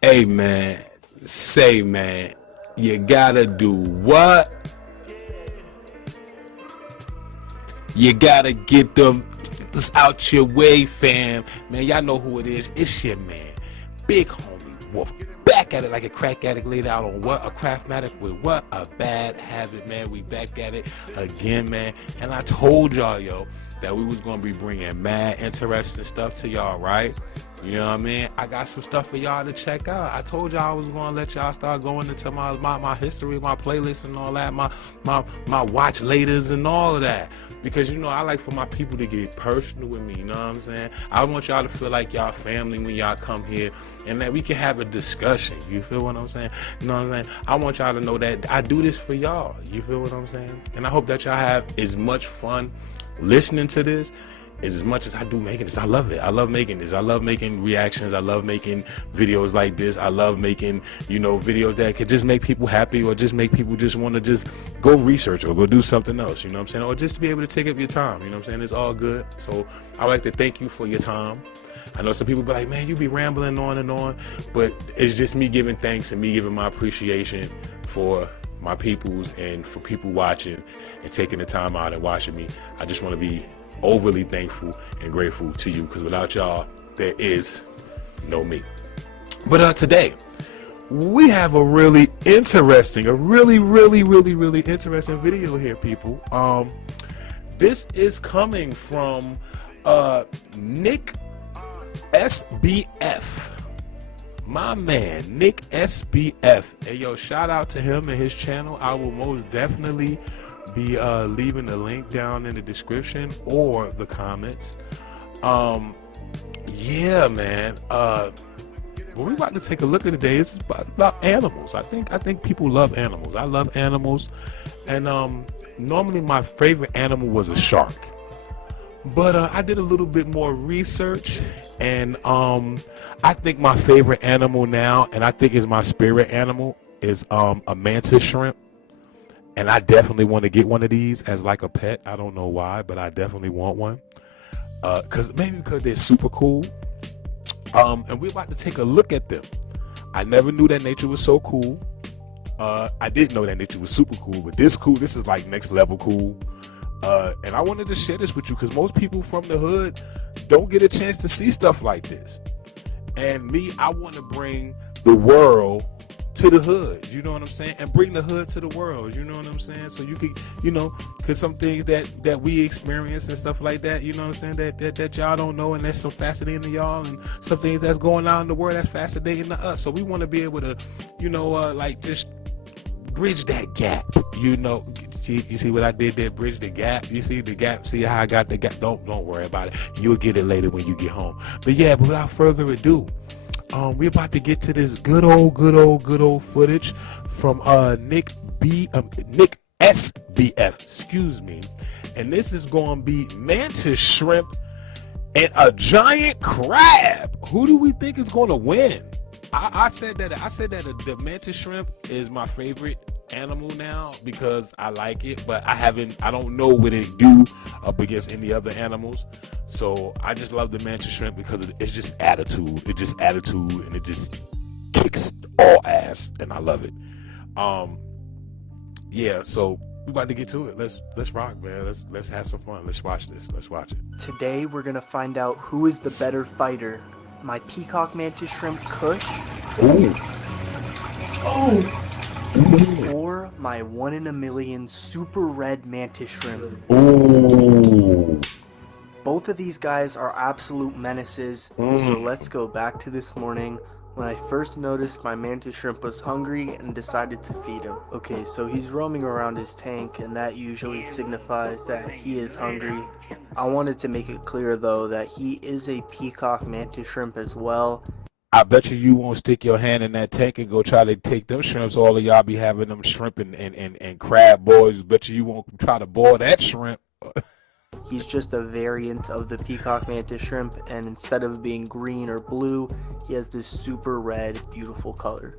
Hey man, say man, you gotta do what? You gotta get them out your way, fam. Man, y'all know who it is. It's your man, Big Homie Wolf. Back at it like a crack addict laid out on what? A craftmatic with what? A bad habit, man. We back at it again, man. And I told y'all, yo, that we was gonna be bringing mad interesting stuff to y'all, right? You know what I mean? I got some stuff for y'all to check out. I told y'all I was gonna let y'all start going into my history, my playlist and all that, my watch laters and all of that. Because you know I like for my people to get personal with me, you know what I'm saying? I want y'all to feel like y'all family when y'all come here and that we can have a discussion. You feel what I'm saying? You know what I'm saying? I want y'all to know that I do this for y'all. You feel what I'm saying? And I hope that y'all have as much fun listening to this as much as I do making this. I love it. I love making this. I love making reactions. I love making videos like this. I love making, you know, videos that could just make people happy or just make people just want to just go research or go do something else, you know what I'm saying? Or just to be able to take up your time, you know what I'm saying? It's all good. So I like to thank you for your time. I know some people be like, man, you be rambling on and on, but it's just me giving thanks and me giving my appreciation for my peoples and for people watching and taking the time out and watching me. I just want to be overly thankful and grateful to you, because without y'all there is no me. But today we have a really interesting, a really interesting video here, people. This is coming from Nick SBF, my man Nick SBF. Hey yo, shout out to him and his channel. I will most definitely be leaving the link down in the description or the comments. Yeah, man. What we're about to take a look at today is about animals. I think people love animals. I love animals, and normally my favorite animal was a shark, but I did a little bit more research, and I think my favorite animal now, and I think is my spirit animal, is a mantis shrimp. And I definitely want to get one of these as like a pet. I don't know why, but I definitely want one. Because they're super cool. And we're about to take a look at them. I never knew that nature was so cool. I didn't know that nature was super cool, but this is like next level cool. And I wanted to share this with you because most people from the hood don't get a chance to see stuff like this. And me, I want to bring the world to the hood, you know what I'm saying, and bring the hood to the world, you know what I'm saying, so you could, you know, because some things that we experience and stuff like that, you know what I'm saying, that y'all don't know, and that's so fascinating to y'all, and some things that's going on in the world that's fascinating to us, so we want to be able to, you know, like just bridge that gap, you know. You see what I did there? Bridge the gap. You see the gap? See how I got the gap? Don't worry about it. You'll get it later when you get home. But yeah, but without further ado, we're about to get to this good old footage from Nick SBF, excuse me. And this is going to be mantis shrimp and a giant crab. Who do we think is going to win? I said that the mantis shrimp is my favorite animal now because I like it, but I don't know what it do up against any other animals. So I just love the mantis shrimp because it's just attitude. It's just attitude, and it just kicks all ass, and I love it. Yeah. So we about to get to it. Let's rock, man. Let's have some fun. Let's watch this. Let's watch it. Today we're gonna find out who is the better fighter. My peacock mantis shrimp Kush. Ooh. Or my 1 in a million super red mantis shrimp. Ooh. Both of these guys are absolute menaces, so let's go back to this morning when I first noticed my mantis shrimp was hungry and decided to feed him. Okay, so he's roaming around his tank, and that usually signifies that he is hungry. I wanted to make it clear though that he is a peacock mantis shrimp as well. I bet you won't stick your hand in that tank and go try to take them shrimps. All of y'all be having them shrimp and crab boils. Bet you won't try to boil that shrimp. He's just a variant of the peacock mantis shrimp, and instead of being green or blue, he has this super red, beautiful color.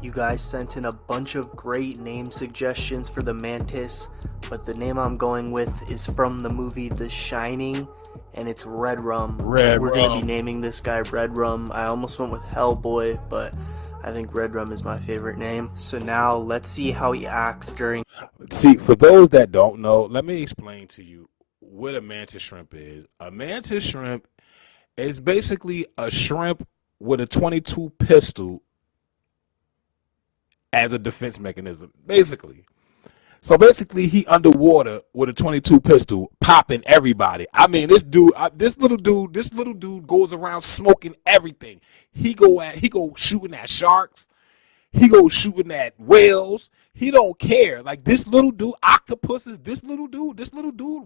You guys sent in a bunch of great name suggestions for the mantis, but the name I'm going with is from the movie The Shining, and it's Red Rum. Red We're going to Rum. be naming this guy Red Rum. I almost went with Hellboy, but I think Red Rum is my favorite name. So now let's see how he acts during. See, for those that don't know, let me explain to you what a mantis shrimp is. A mantis shrimp is basically a shrimp with a 22 pistol as a defense mechanism, basically. So basically, he underwater with a 22 pistol, popping everybody. I mean, this little dude goes around smoking everything. He go shooting at sharks. He goes shooting at whales. He don't care. Like this little dude, octopuses. This little dude,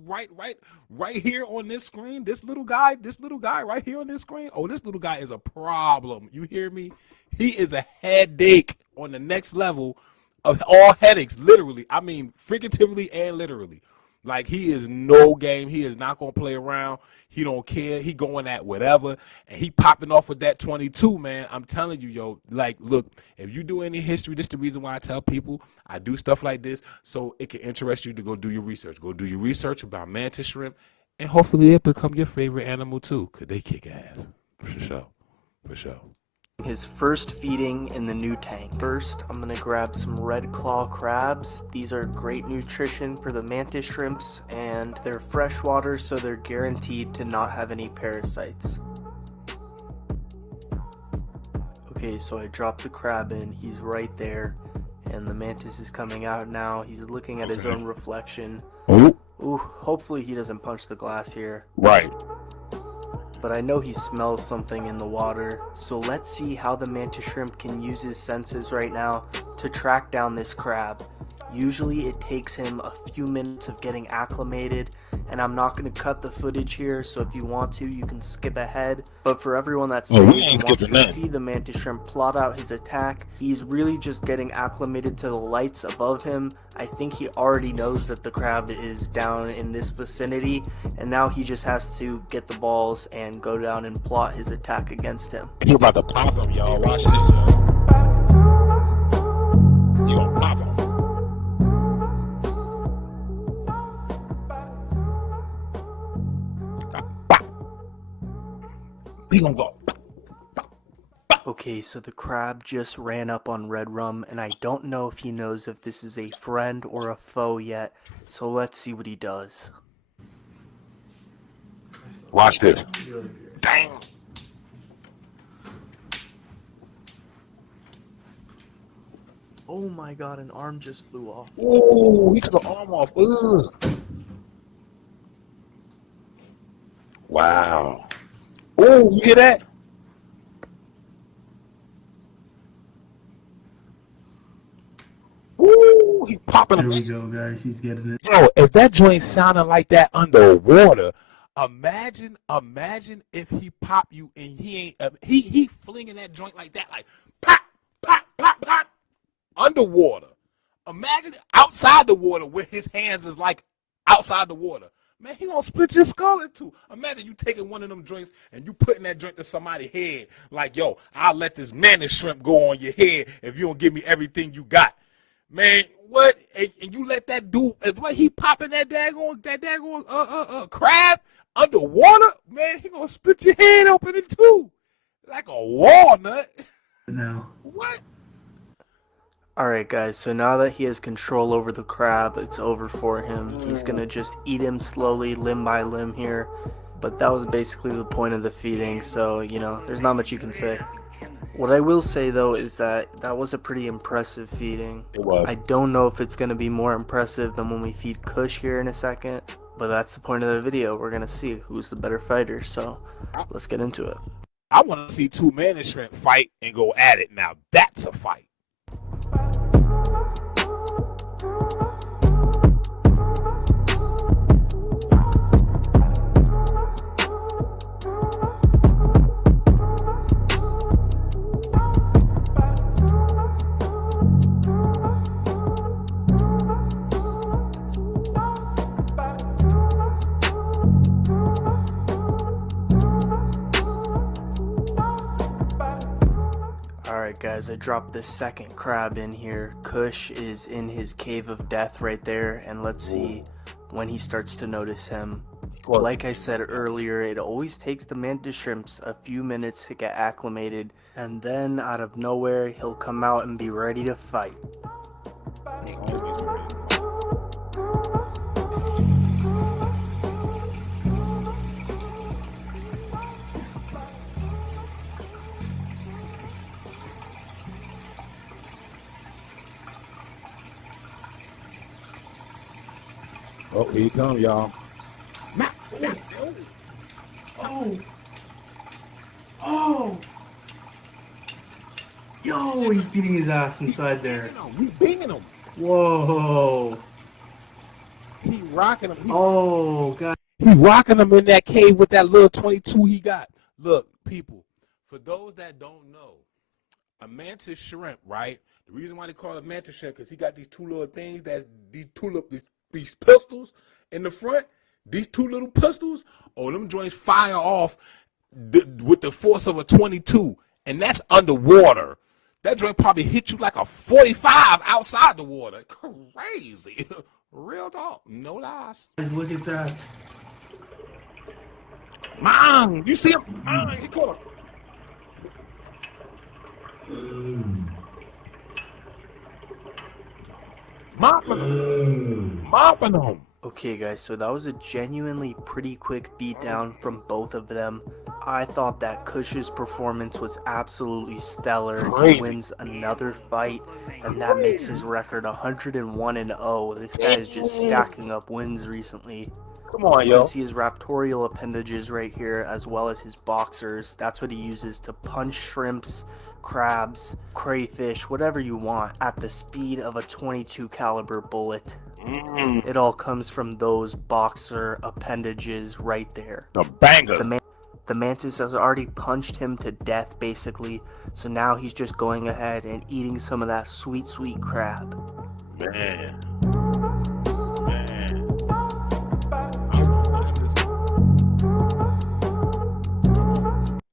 right here on this screen. This little guy right here on this screen. Oh, this little guy is a problem. You hear me? He is a headache on the next level of all headaches, literally. I mean, figuratively and literally. Like, he is no game. He is not going to play around. He don't care. He going at whatever. And he popping off with that 22, man. I'm telling you, yo, like, look, if you do any history, this is the reason why I tell people I do stuff like this, so it can interest you to go do your research. Go do your research about mantis shrimp, and hopefully it'll become your favorite animal, too, because they kick ass. For sure. For sure. His first feeding in the new tank. First, I'm gonna grab some red claw crabs. These are great nutrition for the mantis shrimps, and they're freshwater, so they're guaranteed to not have any parasites. Okay, so I dropped the crab in. He's right there, and the mantis is coming out now. He's looking at his own reflection. Ooh, hopefully he doesn't punch the glass here. Right. But I know he smells something in the water, so let's see how the mantis shrimp can use his senses right now to track down this crab. Usually it takes him a few minutes of getting acclimated, and I'm not going to cut the footage here, so if you want to, you can skip ahead. But for everyone that stays and wants to see the mantis shrimp plot out his attack, he's really just getting acclimated to the lights above him. I think he already knows that the crab is down in this vicinity, and now he just has to get the balls and go down and plot his attack against him. He about to pop him, y'all. Watch this, y'all. He gonna pop him. He gonna go. Okay, so the crab just ran up on Red Rum, and I don't know if he knows if this is a friend or a foe yet, so let's see what he does. Watch this. Dang. Oh my god, an arm just flew off. Ooh, he took an arm off. Ugh. Wow. Ooh, you hear that? Ooh, he popping. There we go, guys. He's getting it. Bro, if that joint sounded like that underwater, imagine if he pop you and he ain't he flinging that joint like that, like pop, pop, pop, pop, underwater. Imagine outside the water where his hands is like outside the water. Man, he gonna split your skull in two. Imagine you taking one of them joints and you putting that joint to somebody's head. Like, yo, I'll let this mantis shrimp go on your head if you don't give me everything you got. Man, what? And you let that dude, like he popping that daggone crab underwater? Man, he gonna split your head open in two. Like a walnut. No. What? Alright guys, so now that he has control over the crab, it's over for him. He's gonna just eat him slowly, limb by limb here. But that was basically the point of the feeding, so, you know, there's not much you can say. What I will say, though, is that was a pretty impressive feeding. It was. I don't know if it's gonna be more impressive than when we feed Kush here in a second, but that's the point of the video. We're gonna see who's the better fighter, so let's get into it. I want to see two mantis shrimp fight and go at it. Now, that's a fight. Alright guys, I dropped the second crab in here. Kush is in his cave of death right there, and let's see when he starts to notice him. Like I said earlier, it always takes the mantis shrimps a few minutes to get acclimated, and then out of nowhere, he'll come out and be ready to fight. Oh, here he come, y'all. Oh! Oh! Yo, he's beating his ass inside there. He's beating him. Whoa! He rocking him. Oh, God. He rocking him in that cave with that little 22 he got. Look, people, for those that don't know, a mantis shrimp, right? The reason why they call it mantis shrimp because he got these two little things these pistols in the front. These two little pistols, them joints fire off with the force of a 22, and that's underwater. That joint probably hit you like a 45 outside the water. Crazy. Real talk. No lies. Guys, look at that. Man, you see him? Man, he caught him. Mopping him. Okay guys, so that was a genuinely pretty quick beatdown from both of them. I thought that Kush's performance was absolutely stellar. Crazy. He wins another fight, and that makes his record 101-0. This guy is just stacking up wins recently. Come on, You yo. can see his raptorial appendages right here, as well as his boxers. That's what he uses to punch shrimps, crabs, crayfish, whatever you want, at the speed of a 22 caliber bullet. It all comes from those boxer appendages right there. The bangers. The mantis has already punched him to death, basically, so now he's just going ahead and eating some of that sweet, sweet crab. Man.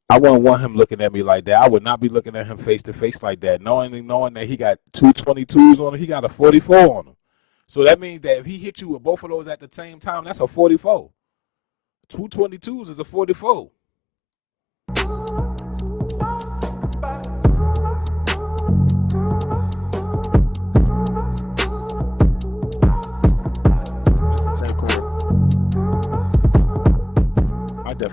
I wouldn't want him looking at me like that. I would not be looking at him face to face like that, knowing that he got two 22s on him, he got a 44 on him. So that means that if he hit you with both of those at the same time, that's a 44. Two 22s is a 44.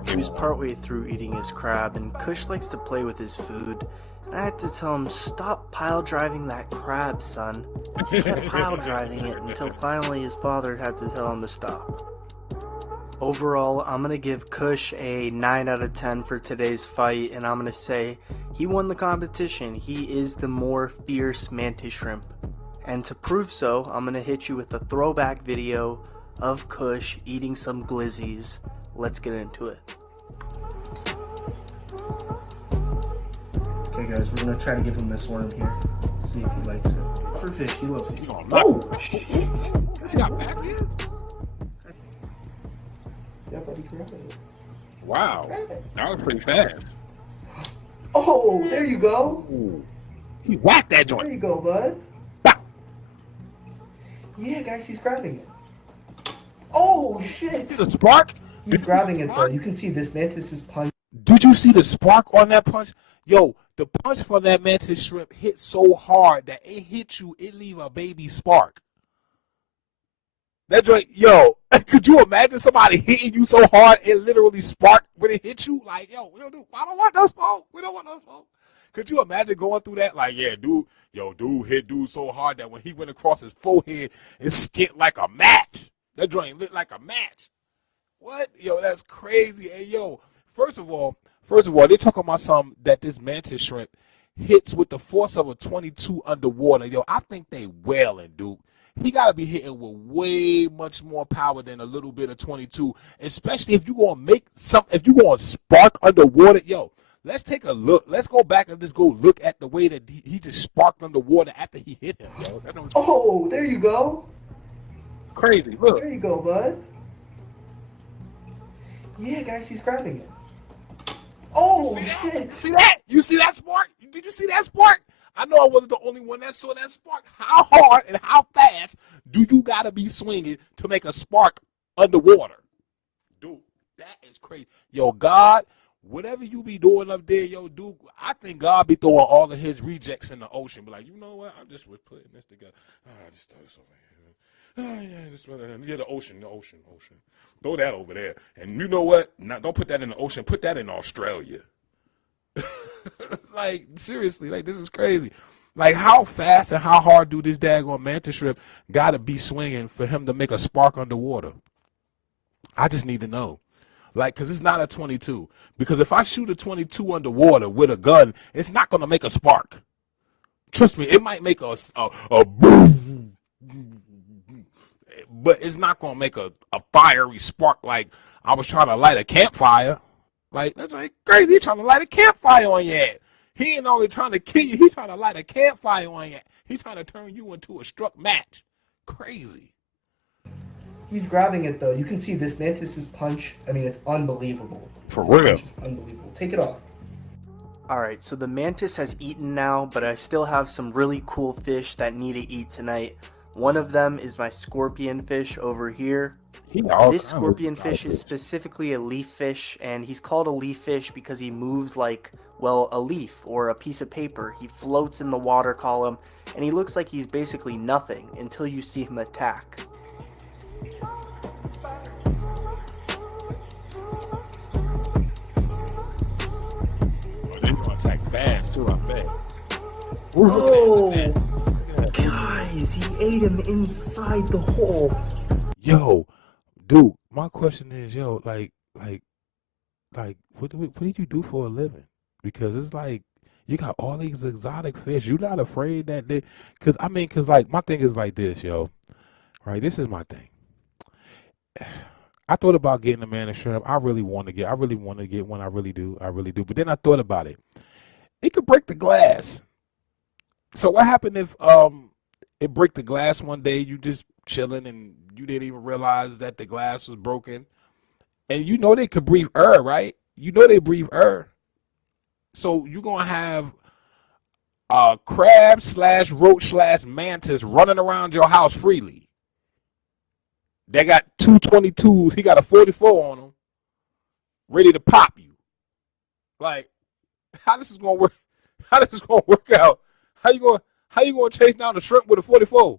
He was partway through eating his crab, and Kush likes to play with his food. And I had to tell him, stop pile driving that crab, son. He kept pile driving it until finally his father had to tell him to stop. Overall, I'm going to give Kush a 9 out of 10 for today's fight, and I'm going to say he won the competition. He is the more fierce mantis shrimp. And to prove so, I'm going to hit you with a throwback video of Kush eating some glizzies. Let's get into it. Okay guys, we're gonna try to give him this worm here. See if he likes it. For fish, he loves it. Oh shit! This got fast hands? Yeah, buddy, grab it. Wow. That was pretty fast. Oh, there you go. Ooh. He whacked that joint. There you go, bud. Bah. Yeah, guys, he's grabbing it. Oh shit! See the spark? He's grabbing it though. You can see this mantis is punch. Did you see the spark on that punch? Yo, the punch from that mantis shrimp hit so hard that it hit you, it leave a baby spark. That joint, yo, could you imagine somebody hitting you so hard it literally sparked when it hit you? Like, yo, dude, I don't want no smoke. We don't want no smoke. Could you imagine going through that? Like, yeah, dude hit dude so hard that when he went across his forehead, it skint like a match. That joint lit like a match. What? Yo, that's crazy. Hey, yo, first of all, they talking about something that this mantis shrimp hits with the force of a 22 underwater. Yo, I think they whaling, dude. He got to be hitting with way much more power than a little bit of 22, especially if you're going to spark underwater. Yo, let's take a look. Let's go back and just go look at the way that he just sparked underwater after he hit him, yo. Oh, there you go. Crazy. Look. There you go, bud. Yeah, guys, he's grabbing it. Oh, shit. See that? You see that spark? Did you see that spark? I know I wasn't the only one that saw that spark. How hard and how fast do you got to be swinging to make a spark underwater? Dude, That is crazy. Yo, God, whatever you be doing up there, yo, dude, I think God be throwing all of his rejects in the ocean. Be like, you know what? I just was putting this together. I just throw this over here. Oh, yeah, just yeah, the ocean. Throw that over there. And you know what? Now, don't put that in the ocean. Put that in Australia. Like, seriously, like, this is crazy. Like, how fast and how hard do this daggone mantis shrimp gotta be swinging for him to make a spark underwater? I just need to know. Like, because it's not a 22. Because if I shoot a 22 underwater with a gun, it's not going to make a spark. Trust me, it might make a boom, but it's not going to make a fiery spark like I was trying to light a campfire. Like, that's like crazy. He's trying to light a campfire on your head. He ain't only trying to kill you. He's trying to light a campfire on you. He's trying to turn you into a struck match. Crazy. He's grabbing it, though. You can see this mantis's punch. I mean, it's unbelievable. For real. It's unbelievable. Take it off. Alright, so the mantis has eaten now, but I still have some really cool fish that need to eat tonight. One of them is my scorpion fish over here. This scorpion fish is specifically a leaf fish, and he's called a leaf fish because he moves like, well, a leaf or a piece of paper. He floats in the water column, and he looks like he's basically nothing until you see him attack. Fast too, I bet. Oh, guys, he ate him inside the hole. Yo, dude, my question is, yo, like, what did you do for a living? Because it's like you got all these exotic fish. You not afraid that they? Cause like my thing is like this, yo. Right, this is my thing. I thought about getting a mantis shrimp. I really want to get one. I really do. But then I thought about it. It could break the glass. So what happened if it break the glass one day, you just chilling and you didn't even realize that the glass was broken? And you know they could breathe air, right? You know they breathe air. So you're going to have a crab / roach / mantis running around your house freely. They got 222s. He got a 44 on him, ready to pop you. Like, how this is gonna work? How this is gonna work out? How you gonna chase down the shrimp with a 44?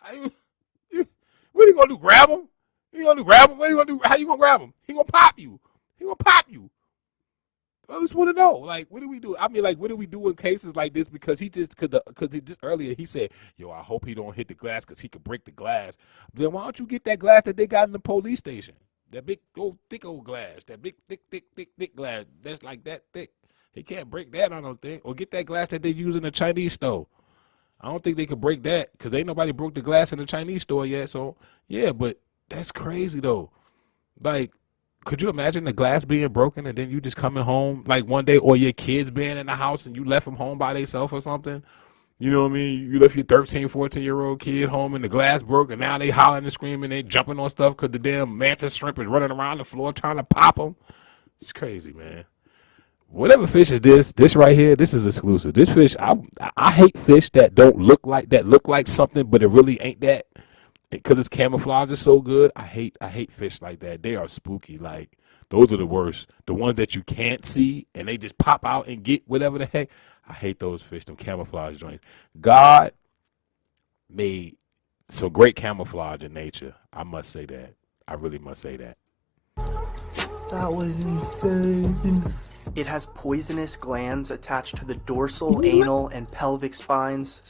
What are you gonna do? Grab him? You gonna do grab him? What are you gonna do? How you gonna grab him? He gonna pop you. I just want to know, like, what do we do? I mean, like, what do we do in cases like this? Because he just earlier he said, yo, I hope he don't hit the glass because he could break the glass. Then why don't you get that glass that they got in the police station? That big old thick old glass, that big thick glass. That's like that thick. He can't break that, I don't think. Or get that glass that they use in the Chinese store. I don't think they could break that because ain't nobody broke the glass in the Chinese store yet. So yeah, but that's crazy though. Like, could you imagine the glass being broken and then you just coming home like one day, or your kids being in the house and you left them home by themselves or something? You know what I mean? You left your 13, 14-year-old kid home and the glass broke and now they hollering and screaming, they jumping on stuff because the damn mantis shrimp is running around the floor trying to pop them. It's crazy, man. Whatever fish is this right here, this is exclusive. This fish, I hate fish that look like something, but it really ain't that. Because its camouflage is so good, I hate fish like that. They are spooky. Like, those are the worst. The ones that you can't see and they just pop out and get whatever the heck. I hate those fish, them camouflage joints. God made some great camouflage in nature. I must say that. I really must say that. That was insane. It has poisonous glands attached to the dorsal, anal, and pelvic spines,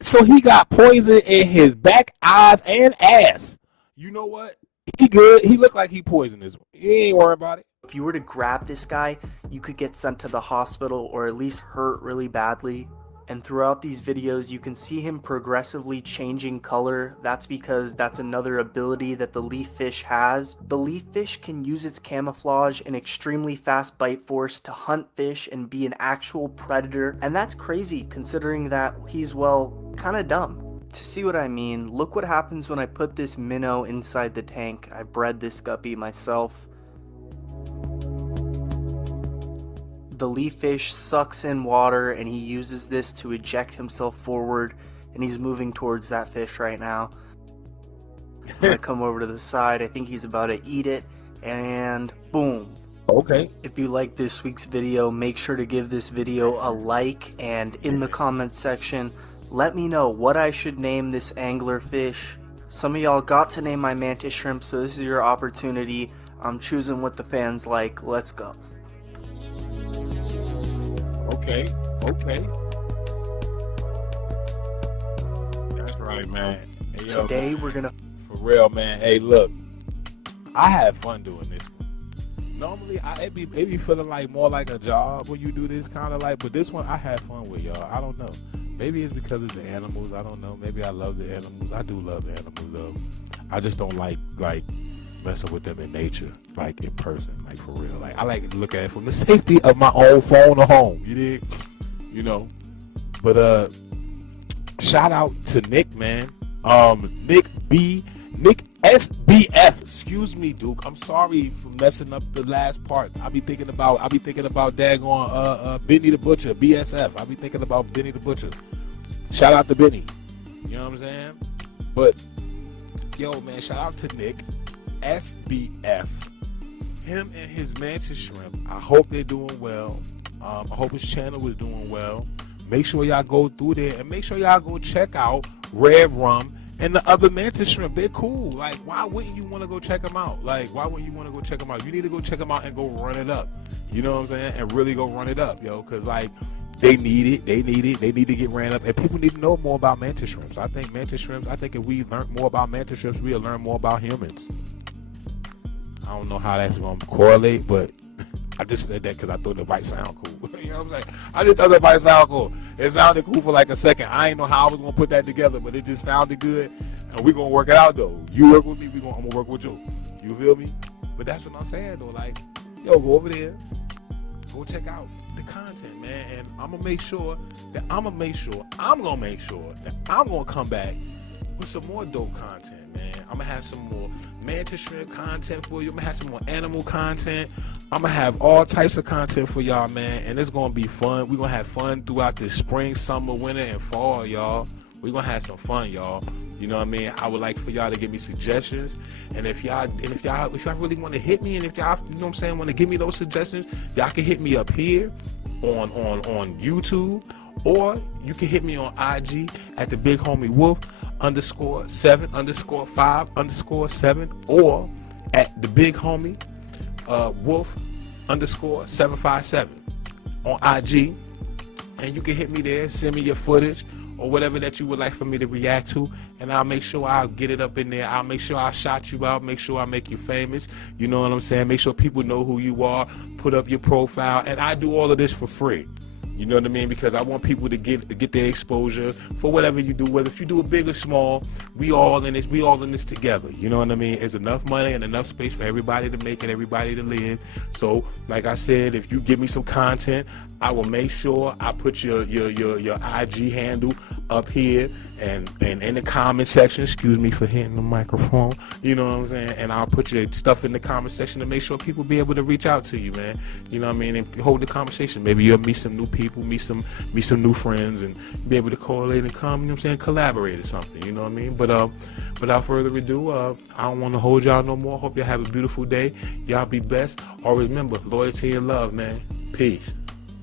So he got poison in his back, eyes, and ass. You know what? He good. He look like he poisonous. You ain't worried about it. if you were to grab this guy, you could get sent to the hospital or at least hurt really badly. And throughout these videos, you can see him progressively changing color. That's because that's another ability that the leaf fish has. The leaf fish can use its camouflage and extremely fast bite force to hunt fish and be an actual predator. And that's crazy considering that he's, well, kinda dumb. To see what I mean, look what happens when I put this minnow inside the tank. I bred this guppy myself. The leaf fish sucks in water and he uses this to eject himself forward, and he's moving towards that fish right now. I'm gonna come over to the side. I think he's about to eat it, And boom. Okay. If you like this week's video, make sure to give this video a like, and in the comments section, let me know what I should name this angler fish. Some of y'all got to name my mantis shrimp, so this is your opportunity. I'm choosing what the fans like. Let's go. Okay. That's right, man. Hey, yo, Today we're gonna... for real, man. Hey, look, I had fun doing this. Normally, it be feeling like more like a job when you do this kind of like, but this one I had fun with, y'all. I don't know. Maybe it's because it's the animals. I don't know. Maybe I love the animals. I do love the animals, though. I just don't like messing with them in nature, like in person, like for real. Like I like to look at it from the safety of my own phone or home. You dig? You know. But shout out to Nick, man. Nick SBF. Excuse me, Duke. I'm sorry for messing up the last part. I be thinking about daggone Benny the Butcher, BSF. I be thinking about Benny the Butcher. Shout out to Benny. You know what I'm saying? But yo, man, shout out to Nick SBF. Him and his mantis shrimp. I hope they're doing well. I hope his channel is doing well. Make sure y'all go through there and make sure y'all go check out Red Rum and the other mantis shrimp. They're cool. Like, why wouldn't you want to go check them out? You need to go check them out and go run it up. You know what I'm saying? And really go run it up, yo. Because, like, they need it. They need to get ran up. And people need to know more about mantis shrimps. I think if we learn more about mantis shrimps, we'll learn more about humans. I don't know how that's going to correlate, but I just said that because I thought it might sound cool. You know what I'm saying? I just thought it might sound cool. It sounded cool for like a second. I didn't know how I was going to put that together, but it just sounded good. And we're going to work it out, though. You work with me, I'm going to work with you. You feel me? But that's what I'm saying, though. Like, yo, go over there. Go check out the content, man. And I'm going to make sure that I'm going to come back with some more dope content, man. I'm going to have some more mantis shrimp content for you. I'm going to have some more animal content. I'm going to have all types of content for y'all, man. And it's going to be fun. We're going to have fun throughout this spring, summer, winter, and fall, y'all. We're going to have some fun, y'all. You know what I mean? I would like for y'all to give me suggestions. And if y'all really want to hit me, and if y'all, you know what I'm saying, want to give me those suggestions, y'all can hit me up here on YouTube, or you can hit me on IG at the Big Homie Wolf _7_5_7, or at the Big Homie Wolf _757 on IG, and you can hit me there, send me your footage or whatever that you would like for me to react to, and I'll make sure I'll get it up in there. I'll make sure I shout you out, make sure I make you famous. You know what I'm saying? Make sure people know who you are, put up your profile, and I do all of this for free. You know what I mean? Because I want people to get their exposure for whatever you do. Whether if you do it big or small, we all in this together. You know what I mean? It's enough money and enough space for everybody to make it, everybody to live. So, like I said, if you give me some content, I will make sure I put your IG handle up here and in the comment section. Excuse me for hitting the microphone. You know what I'm saying? And I'll put your stuff in the comment section to make sure people be able to reach out to you, man. You know what I mean? And hold the conversation. Maybe you'll meet some new people, meet some new friends, and be able to correlate and come, you know what I'm saying, collaborate or something. You know what I mean? But without further ado, I don't want to hold y'all no more. Hope y'all have a beautiful day. Y'all be best. Always remember, loyalty and love, man. Peace.